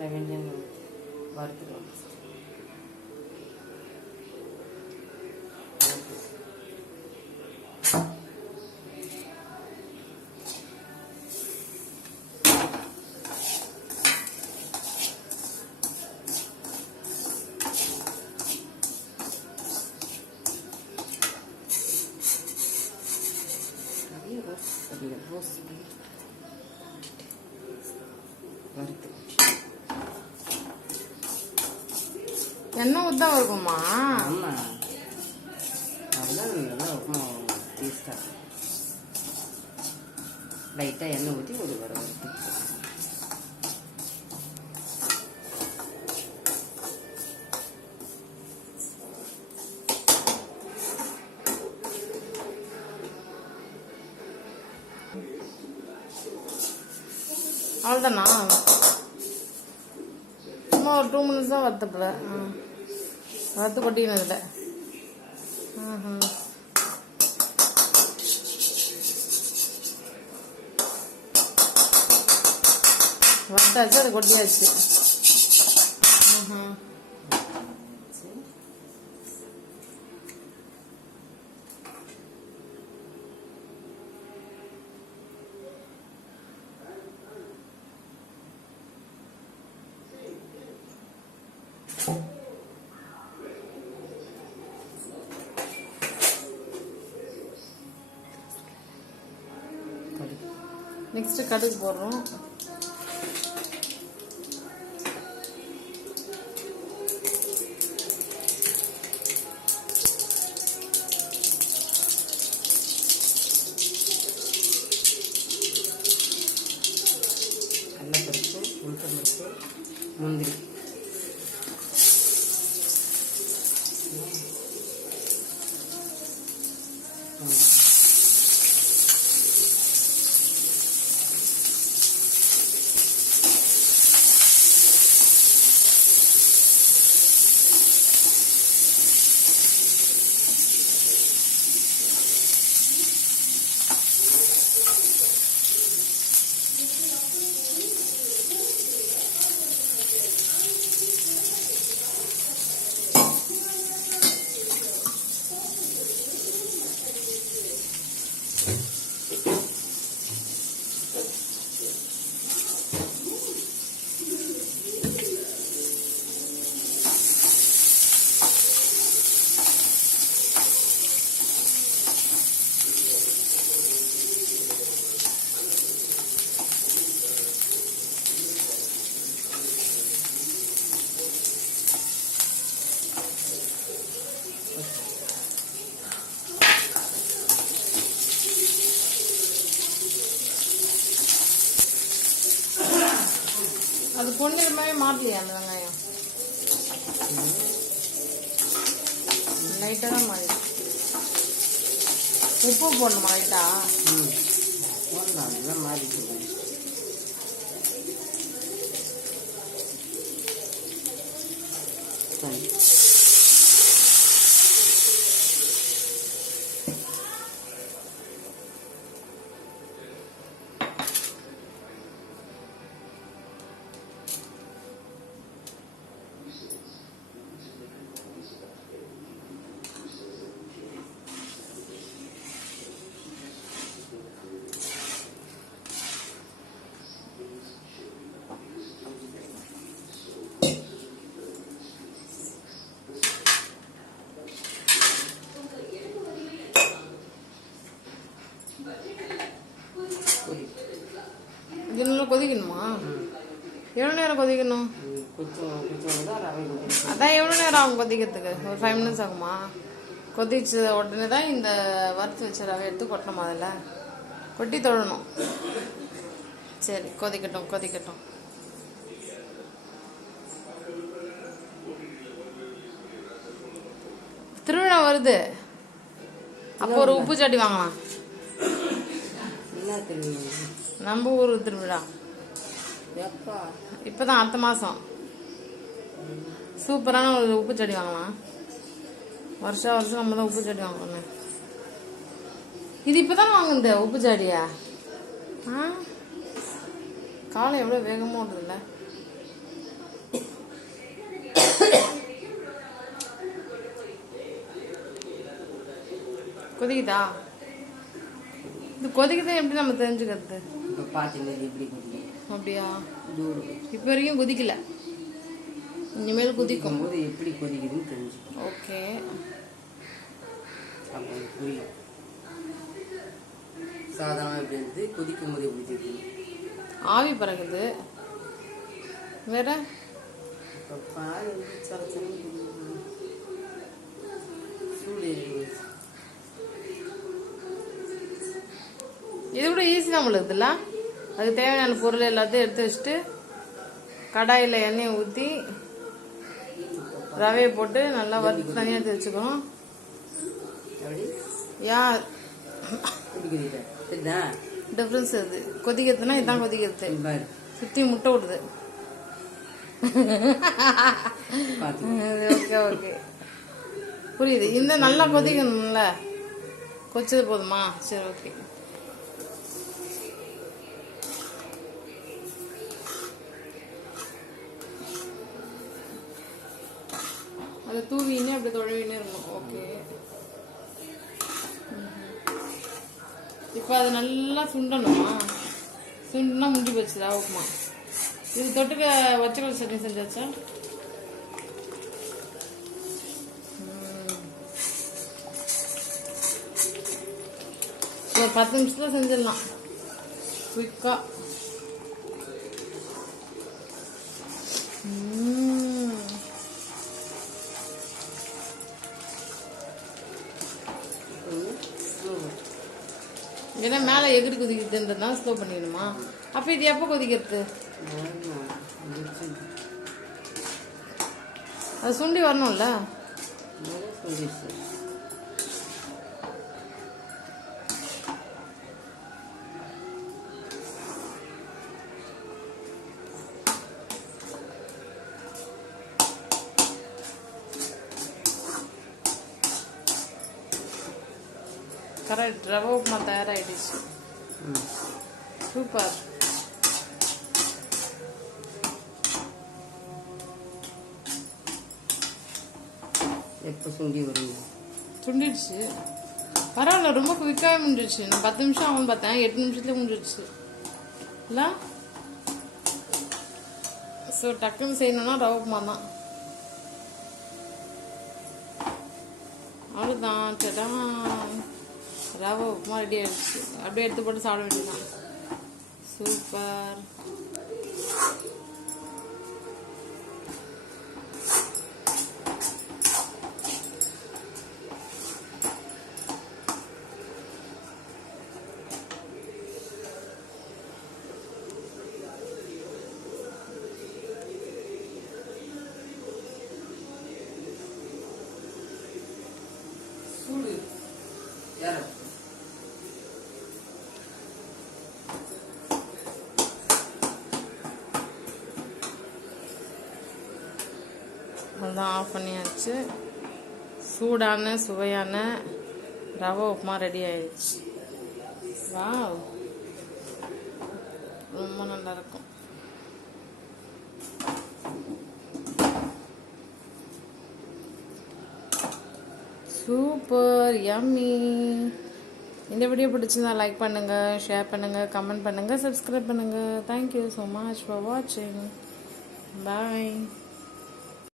வெந்தயம் வறுத்துக்கலாம். ரோஸ் வறுத்து எண்ணெய் ஊற்றா இருக்குமா? ஆமாம், அதுதான் நல்லா உப்புமா டேஸ்ட்டாக. லைட்டாக எண்ணெய் ஊற்றி ஒரு வறுத்து அவ்வளோதானா? சும்மா ஒரு 2 minutes தான் வறுத்தப்பில் வறுத்து கொட்டினதில்ல. வறுத்தாச்சு, அது கொட்டியாச்சு. நெக்ஸ்ட் கடுகு போடுறோம். கடலைப்பருப்பு, உளுத்தம்பருப்பு, முந்திரி. அது பொன்னிறமாவே மாற்றலையா அந்த வெங்காயம்? லைட்டாக தான் மாறி. உப்பு போடணுமா லைட்டா? போடலாம், அதெல்லாம் மாறிட்டு. இது கொதிக்கணுமா? எவ்வளோ நேரம் கொதிக்கணும்? அதான் எவ்வளோ நேரம் ஆகும் கொதிக்கிறதுக்கு? ஒரு 5 minutes ஆகுமா? கொதிச்ச உடனே தான் இந்த வறுத்து வச்ச ரவை எடுத்து கொட்டணுமா? அதில் கொட்டி தொழணும். சரி, கொதிக்கட்டும் கொதிக்கட்டும். திருவிழா வருது, அப்போ ஒரு உப்பு சட்டி வாங்கலாம். நம்ம ஊர் திருவிழா இப்பதான் அடுத்த மாசம். சூப்பரான ஒரு உப்பு செடி வாங்கலாம். வருஷம் வருஷம் நம்ம தான் உப்பு செடி வாங்கணும். இது இப்பதான் வாங்குது உப்பு செடியா? காலம் எவ்வளவு வேகமா ஓடுதுல்ல. கொதிக்குதா? இது கொதிக்குது எப்படி நம்ம தெரிஞ்சுக்கிறது? இப்போ பார்த்தீங்கன்னா எப்படி கொதிக்கும். அப்படியா? தூரம் இப்போ வரைக்கும் கொதிக்கல, இனிமேல் கொதிக்கும். போது எப்படி கொதிக்குதுன்னு தெரிஞ்சுக்கும். ஓகே. அப்போ புரியும். சாதாரணமாக எப்படி இருந்து கொதிக்கும் போது எப்படி தெரியும்? ஆவி பறக்குது. வேற இப்போ பால் சூடு. இது கூட ஈஸி தான் நம்மளுக்குதுல்ல. அதுக்கு தேவையான பொருள் எல்லாத்தையும் எடுத்து வச்சுட்டு கடாயில் எண்ணெயை ஊற்றி ரவையை போட்டு நல்லா வறுத்து தனியாக எடுத்து வச்சுக்கணும். டிஃப்ரென்ஸ் அது. கொதிக்கிறதுனா இதுதான் கொதிக்கிறது. சுற்றி முட்டை விடுது. ஓகே ஓகே புரியுது. இந்த நல்லா கொதிக்கணும்ல. கொச்சது போதுமா? சரி ஓகே. அதை தூவினே அப்படி தொழுவினே இருக்கணும். ஓகே. இப்போ அது நல்லா சுண்டணுமா? சுண்டுனா முடிஞ்சு போச்சு ரவை உப்புமா. இது தொட்டுக்க வச்சக்கொலை சட்னி செஞ்சாச்சா? ஒரு 10 நிமிஷத்துல செஞ்சிடலாம் குயிக்கா. ஏன்னா மேலே எகிரி கொதிக்கிறதுன்றதுனால ஸ்லோ பண்ணிடணுமா? அப்போ இது எப்போ கொதிக்கிறது? அது சுண்டி வரணும்ல. கரெக்ட். ரவை உப்புமா தயாராகிடுச்சு. சூப்பர். எப்போ சுண்டி வருங்க? சுண்டிடுச்சு. பரவாயில்ல, ரொம்ப குவிக்காக முடிஞ்சிடுச்சு. நான் 10 நிமிஷம் ஆகும்னு பார்த்தேன், 8 நிமிஷத்துல முடிஞ்சிடுச்சு இல்லை? ஸோ டக்குன்னு செய்யணும்னா ரவை உப்புமா தான். அவ்வளோதான். சேட்டா ரவை உப்புமா ரெடி ஆகிடுச்சு. அப்படியே எடுத்து போட்டு சாப்பிட வேண்டியதான். சூப்பர். அதான் ஆஃப் பண்ணியாச்சு. சூடான சுவையான ரவை உப்புமா ரெடி ஆயிடுச்சு. வாவ், ரொம்ப நல்லா இருக்கும். Super yummy. இந்த வீடியோ பிடிச்சிருந்தா லைக் பண்ணுங்க, ஷேர் பண்ணுங்க, கமெண்ட் பண்ணுங்க, சப்ஸ்கிரைப் பண்ணுங்க. தேங்க்யூ ஸோ மச் ஃபார் வாட்சிங். பாய்.